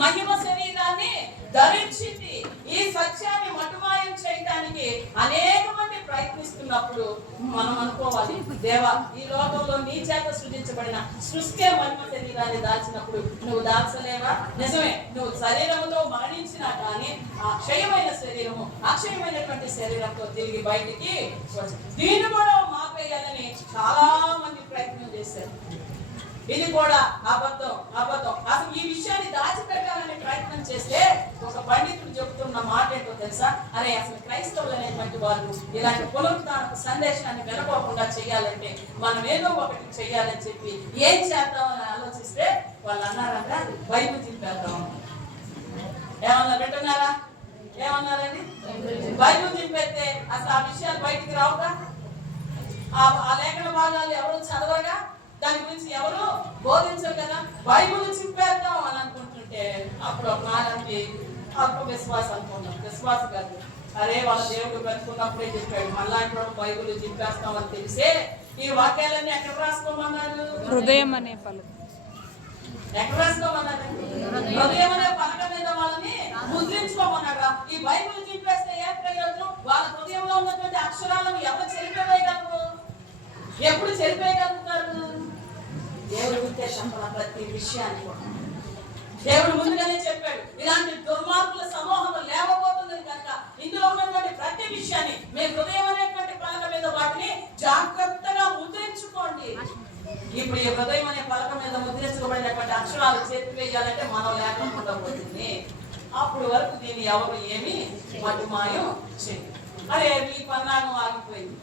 మహిమ శరీరాన్ని ధరించింది. ఈ సత్యాన్ని మటుమాయం చేయడానికి అనేక మంది ప్రయత్నిస్తున్నప్పుడు మనం అనుకోవాలి, దేవా ఈ లోకంలో నీ చేత సృజించబడిన సృష్టి మహిమ శరీరాన్ని దాల్చినప్పుడు నువ్వు దాల్చలేవా? నిజమే, నువ్వు శరీరంతో మరణించినా కానీ ఆ క్షయమైన శరీరము అక్షయమైనటువంటి శరీరంతో తిరిగి బయటికి వచ్చి దీన్ని కూడా మాపేయాలని చాలా మంది ప్రయత్నం చేశారు. ఇది కూడా అబద్ధం. అసలు ఈ విషయాన్ని దాచిపెట్టాలని ప్రయత్నం చేస్తే ఒక పండితుడు చెబుతున్న మాట ఏంటో తెలుసా? అరే అసలు క్రైస్తవులు అనేటువంటి వాళ్ళు ఇలాంటి పునరుత్థానపు సందేశాన్ని వినకోకుండా చేయాలంటే మనం ఏదో ఒకటి చెయ్యాలని చెప్పి ఏం చేద్దామని ఆలోచిస్తే వాళ్ళు అన్నారంట, బైబిల్ చింపేద్దాం. ఏమన్నా వింటున్నారా? ఏమన్నారండి? బైబిల్ చింపేస్తే అసలు ఆ విషయాలు బయటికి రావుగా, ఆ లేఖన భాగాలు ఎవరు చదవగా, దాని గురించి ఎవరు బోధించరు కదా. బైబిల్ చింపేద్దాం అని అనుకుంటుంటే అప్పుడు ఒక నాలుగు అల్ప విశ్వాసం అనుకున్నాం. విశ్వాసం కాదు, అరే వాళ్ళ దేవుడు బ్రతుకున్నప్పుడే చెప్పాడు, మళ్ళాంటి వాడు బైబిల్ చింపేస్తామని తెలిసే ఈ వాక్యాలన్నీ ఎక్కడ రాసుకోమన్నారు? హృదయం అనే పలక. ఎక్కడ రాసుకోమన్నారు? హృదయం అనే పలక మీద వాళ్ళని ముద్రించుకోమన్నారా? ఈ బైబిల్ చింపేస్తే ఏ ప్రయోజనం? వాళ్ళ హృదయంలో ఉన్నటువంటి అక్షరాలను ఎవరు చెరిపేయగలరు? ఎప్పుడు చెరిపేయగలుగుతారు? దేవుడి ఉద్దేశం ప్రతి విషయాన్ని దేవుడు ముందుగానే చెప్పాడు, ఇలాంటి దుర్మార్గుల సమూహం లేవబోతుంది కనుక ఇందులో ఉన్నటువంటి ప్రతి విషయాన్ని మీ హృదయం అనేటువంటి పలక మీద వాటిని జాగ్రత్తగా ముద్రించుకోండి. ఇప్పుడు ఈ హృదయం అనే పలక మీద ముద్రించుకోబడినటువంటి అక్షరాలు చేతివేయాలంటే మనం లేకుండా పోతుంది. అప్పుడు వరకు దీన్ని ఎవరు ఏమి మటుమాయం చేయరు. అరే మీ పన్నాగం ఆగిపోయింది.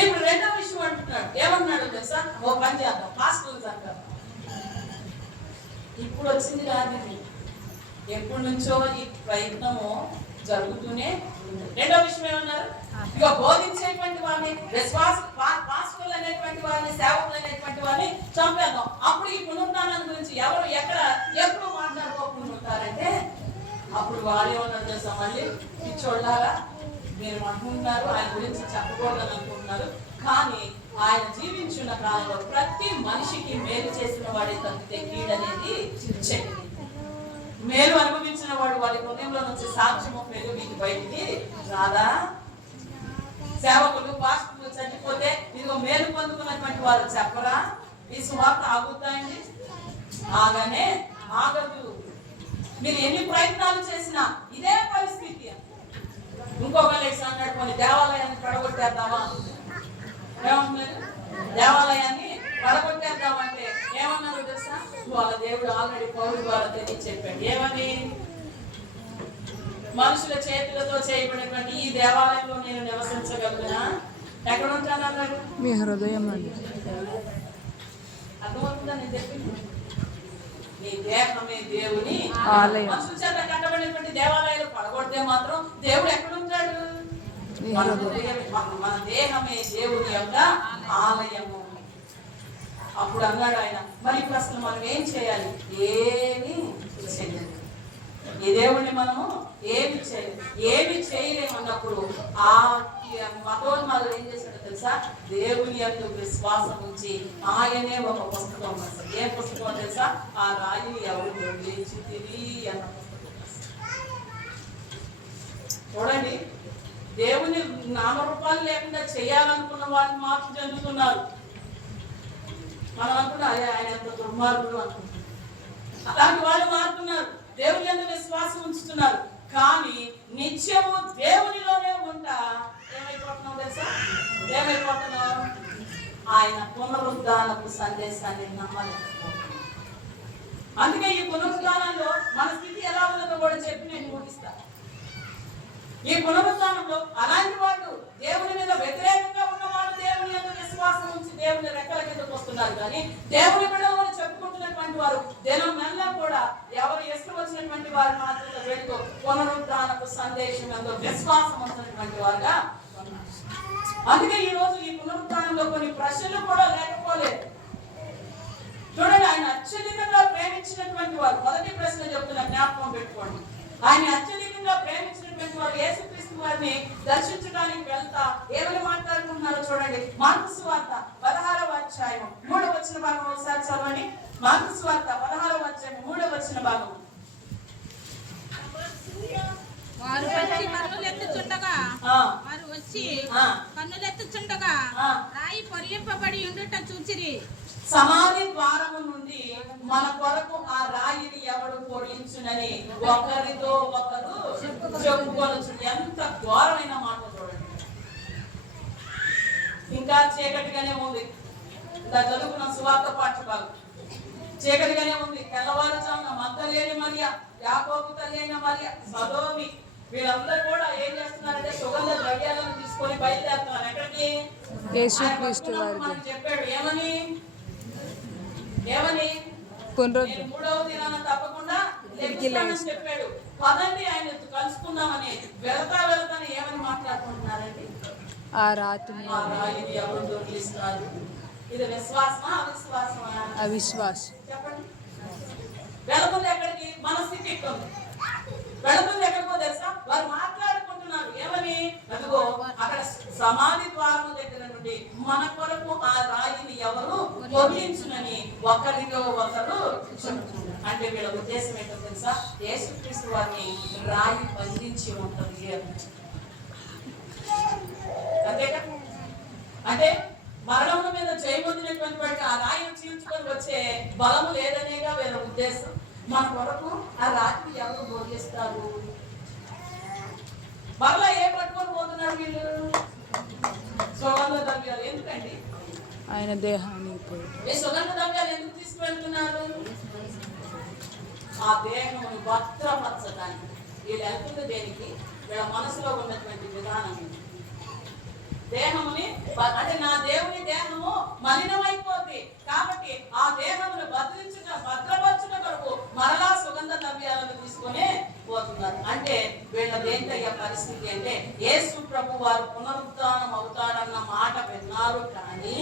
ఇప్పుడు రెండో విషయం అంటున్నాడు, ఏమన్నాడు తెలుసా? ఓ పని చేద్దాం, పాస్టర్స్ అంటారు. ఇప్పుడు వచ్చింది రాదు, ఎప్పటి నుంచో ఈ ప్రయత్నము జరుగుతూనే ఉంది. రెండో విషయం ఏమన్నారు? ఇక బోధించేటువంటి వారిని, పాస్టర్లు అనేటువంటి వారిని, సేవకులు అనేటువంటి వారిని చంపేద్దాం. అప్పుడు ఈ పునరుత్థానం గురించి ఎవరు ఎక్కడ ఎప్పుడు మాట్లాడుకోకుండా ఉంటారంటే అప్పుడు వాళ్ళే ఉన్నారు తెలుసా, మళ్ళీ పిచ్చోళ్ళారా మీరు అనుకుంటున్నారు ఆయన గురించి చెప్పకూడదని అనుకుంటున్నారు, కానీ ఆయన జీవించిన కాలంలో ప్రతి మనిషికి మేలు చేసిన వాడి తప్పితే కీడనేది చెప్పింది. మేలు అనుభవించిన వాడు వాడి హృదయంలో నుంచి సాక్ష్యము మేలు మీకు బయటికి రాదా? సేవకులు పాస్టర్లు చనిపోతే ఇదిగో మేలు పొందుకున్నటువంటి వారు చెప్పరా? ఈ సువార్త ఆగుతాయండి? ఆగనే ఆగదు. మీరు ఎన్ని ప్రయత్నాలు చేసినా ఇదే పరిస్థితి. ఇంకొక లెక్స్ అన్నాడు, కొన్ని దేవాలయాన్ని పడగొట్టేద్దామా? ఏమంటున్నారు? దేవాలయాన్ని పడగొట్టేద్దామంటే ఏమన్నారు తెలుసా? వాళ్ళ దేవుడు ఆల్రెడీ పౌరు ద్వారా తెలియ చెప్పాడు. ఏమని? మనుషుల చేతులతో చేయబడినటువంటి ఈ దేవాలయంలో నేను నివసించగలుగునా? ఎక్కడ ఉంటాను అన్నాడు? మీ హృదయం. అర్థమవుతుందా నేను చెప్పింది? నీ దేహమే దేవుని ఆలయం. మనుషుల చేత కట్టబడినటువంటి దేవాలయాలు పడగొడితే మాత్రం దేవుడు ఎక్కడ ఉంటాడు? మన దేహమే దేవుని యొక్క ఆలయము. అప్పుడు అన్నాడు ఆయన, మరి ఇప్పుడు అసలు మనం ఏం చేయాలి? ఏమి చేయాలి? ఈ దేవుణ్ణి మనము ఏమి చేయలేమన్నప్పుడు ఆ మతోన్మాదులు ఏం చేశాడో తెలుసా? దేవుని యొక్క విశ్వాసం ఉంచి ఆయనే ఒక పుస్తకం రాశాడు. ఏ పుస్తకం తెలుసా? ఆ రాయిని ఎవరు దొంగిలించితిరి అన్న పుస్తకం. చూడండి, దేవుని నామరూపాలు లేకుండా చేయాలనుకున్న వాళ్ళు మార్పు చెందుతున్నారు. మనం అనుకున్నా ఆయన ఎంత దుర్మార్గుడు అనుకుంటున్నాం. అలాంటి వాళ్ళు మారుతున్నారు, దేవుని యందు విశ్వాసం ఉంచుతున్నారు. కానీ నిత్యము దేవునిలోనే ఉంటా ఏమైపోతున్నాం తెలుసా? ఏమైపోతున్నాం? ఆయన పునరుద్ధానపు సందేశాన్ని నమ్మలేదు. అందుకే ఈ పునరుద్ధానంలో మన స్థితి ఎలా ఉన్నదో కూడా చెప్పి నేను ముగిస్తాను. ఈ పునరుద్ధానంలో అలాంటి వాళ్ళు దేవుని మీద వ్యతిరేకంగా ఉన్నవాళ్ళు దేవుని యందు విశ్వాసం ఉంచి దేవుని రెక్కల కిందకు వస్తున్నారు. కానీ దేవుని బిడ్డలు చెప్పుకుంటున్నటువంటి వారు దినం నెల కూడా ఎవరు ఇష్టం వచ్చినటువంటి వారి మాత్రమే వెళ్తూ పునరుద్ధానపు సందేశం యందు విశ్వాసం ఉన్నటువంటి వారుగా ఉన్నారు. అందుకే ఈ రోజు ఈ పునరుద్ధానంలో కొన్ని ప్రశ్నలు కూడా లేకపోలేదు. చూడండి, ఆయన అత్యధికంగా ప్రేమించినటువంటి వారు, మొదటి ప్రశ్న చెప్తున్న జ్ఞాపకం పెట్టుకోండి. ఆయన అత్యధికంగా ప్రేమించినటువంటి వారు యేసుక్రీస్తు వారిని దర్శించడానికి వెళ్తా ఏమని మాట్లాడుకుంటున్నారో చూడండి. మార్కు సువార్త 16వ అధ్యాయం 3వ వచన భాగం ఒకసారి చదవండి. మార్కు సువార్త 16వ అధ్యాయం 3వ వచన భాగం. వారు వచ్చి కన్నులెత్తుచుండగా ఆ, వారు వచ్చి ఆ. కన్నులెత్తుచుండగా ఆ. రాయి పొర్లింపబడి ఉండుట చూచిరి. సమాధి ద్వారము నుండి మన కొరకు ఆ రాయిని ఎవడు పొడిలించునని ఒకరితో ఒకరు చెప్పుకోవచ్చు. ఎంత ఘోరమైన మాట చూడండి. ఇంకా చీకటిగానే ఉంది. ఇలా చదువుకున్న సువార్త పాఠ్యభాగం చీకటిగానే ఉంది. తెల్లవారుజామున మగ్దలేని మరియ, యాకోబు తల్లి అయిన మరియ, సలోమి వీళ్ళందరూ కూడా ఏం చేస్తున్నారంటే సుగంధ ద్రవ్యాలను తీసుకొని బయలుదేరుతున్నారు. ఎక్కడికి? యేసుక్రీస్తు ఆయన వారికి మనకు చెప్పాడు ఏమని ఏమని పునరుద్ధ నేను 3వ దినాన తప్పకుండా లెగుస్తానని చెప్పాడు. పదండి ఆయన కలుసుకుందామని వెళ్తాని ఏమని మాట్లాడుకుంటున్నారండి? ఆ రాత్రిని ఆ రాయిని ఎవరు దొరికిస్తారు? ఇది విశ్వాసమా అవిశ్వాసమా? అవిశ్వాసం. చెప్పండి. వెళుతుంది ఎక్కడికి? మన స్థితి ఎక్కడుంది? వెళుతుంది ఎక్కడికో తెలుసా? వారు మాట్లాడుకుంటున్నారు ఏమని? అదిగో అక్కడ సమాధి ద్వారం దగ్గర నుండి మన కొరకు ఆ రాయిని ఎవరు పొగిలించునని ఒకరితో ఒకరు చెప్తున్నారు. అంటే వీళ్ళ ఉద్దేశం ఏంటో తెలుసా? యేసుక్రీస్తు వారిని రాయి బంధించి ఉంటుంది అంతేగా? అంటే మరణముల మీద జయమొందినటువంటి వాడికి ఆ రాయిని చీల్చుకొని వచ్చే బలము లేదనేగా వీళ్ళ ఉద్దేశం. మన కొరకు ఆ రాత్రి ఎవరు బోధిస్తారు? మరలా ఏ పట్టుకొని పోతున్నారు వీళ్ళు? సుగంధ ద్రవ్యాలు. ఎందుకండి ఆయన దేహానికి పోయి ఈ సుగంధ ద్రవ్యాలు ఎందుకు తీసుకువెళ్తున్నారు? ఆ దేహమును భద్రపరచడానికి. వీళ్ళు వెళ్తుంది దేనికి? వీళ్ళ మనసులో ఉన్నటువంటి విధానం దేహముని అంటే నా దేవుని దేహము మలినమైపోద్ది కాబట్టి ఆ దేహమును భద్రపరచుట కొరకు మరలా సుగంధ ద్రవ్యాలను తీసుకొని పోతున్నారు. అంటే వీళ్ళ దేంతయ్య పరిస్థితి అంటే యేసు ప్రభు వారు పునరుద్ధానం అవుతాడన్న మాట విన్నారు కానీ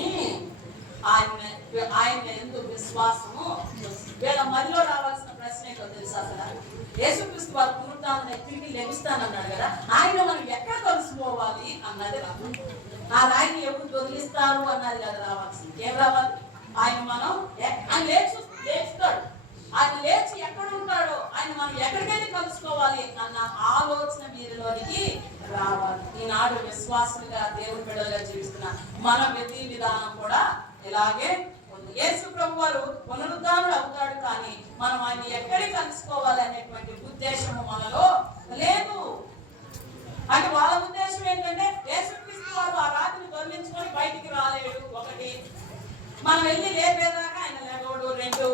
ఆయన ఎందుకు విశ్వాసము వీళ్ళ మదిలో రావాల్సిన ప్రశ్న ఏంటో తెలుసా? అసలు యేసుక్రీస్తు వారు పునరుద్ధానం తిరిగి లభిస్తానన్నాడు కదా, ఆయన మనం ఎక్కడ కలుసుకోవాలి అన్నది రాదు. ఆ రాయిని ఎవరు దొరికిస్తారు అన్నది కదా రావాల్సింది. ఏం రావాలి? ఆయన మనం ఆయన లేచుతాడు. ఆయన లేచి ఎక్కడ ఉంటాడో ఆయన మనం ఎక్కడికైనా కలుసుకోవాలి అన్న ఆలోచన మీరులోనికి రావాలి. ఈనాడు విశ్వాసులుగా దేవుని బిడ్డలుగా జీవిస్తున్న మన విధి విధానం కూడా ఇలాగే ఉంది. యేసు ప్రభు వారు పునరుద్ధానుడు అవుతాడు కానీ మనం ఆయన ఎక్కడికి కలుసుకోవాలి అనేటువంటి ఉద్దేశము మనలో లేదు. అంటే వాళ్ళ ఉద్దేశం ఏంటంటే యేసుక్రీస్తు వారు ఆ రాత్రిని దొరికించుకొని బయటికి రాలేడు ఒకటి, మనం వెళ్ళి లేపేదాకా ఆయన లేవడు రెండు,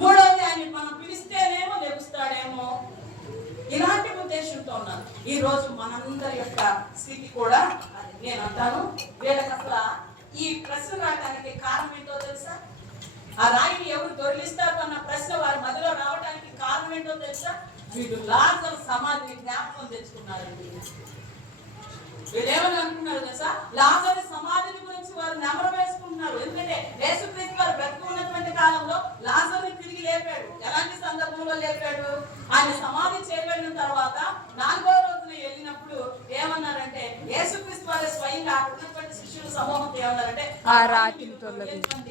మూడవది ఆయన మనం పిలిస్తేనేమో లెగుస్తాడేమో, ఇలాంటి ఉద్దేశంతో ఉన్నారు. ఈ రోజు మనందరి యొక్క స్థితి కూడా అది. నేను అంటాను వీళ్ళకి అసలు ఈ ప్రశ్న రావడానికి కారణం ఏంటో తెలుసా? ఆ రాయిని ఎవరు దొరికిస్తారు అన్న ప్రశ్న వారి మధ్యలో రావడానికి కారణం ఏంటో తెలుసా? వీళ్ళు లాజరు సమాధిని జ్ఞాపకం తెచ్చుకున్నారండి. వీళ్ళేమని అనుకున్నారు తెలుసా? లాజరు సమాధిని గురించి వారు నెమరు వేసుకుంటున్నారు. ఎందుకంటే యేసుక్రీస్తు వారు బ్రతికి ఉన్నటువంటి కాలంలో లాజరుని తిరిగి లేపాడు. ఎలాంటి సందర్భంలో లేపాడు? ఆయన సమాధి చేయబడిన తర్వాత 4వ రోజున వెళ్ళినప్పుడు ఏమన్నారంటే యేసుక్రీస్తు వారు స్వయంగా ఉన్నటువంటి శిష్యుల సమూహం ఏమన్నారంటే ఆ రాతిని తొలగించండి.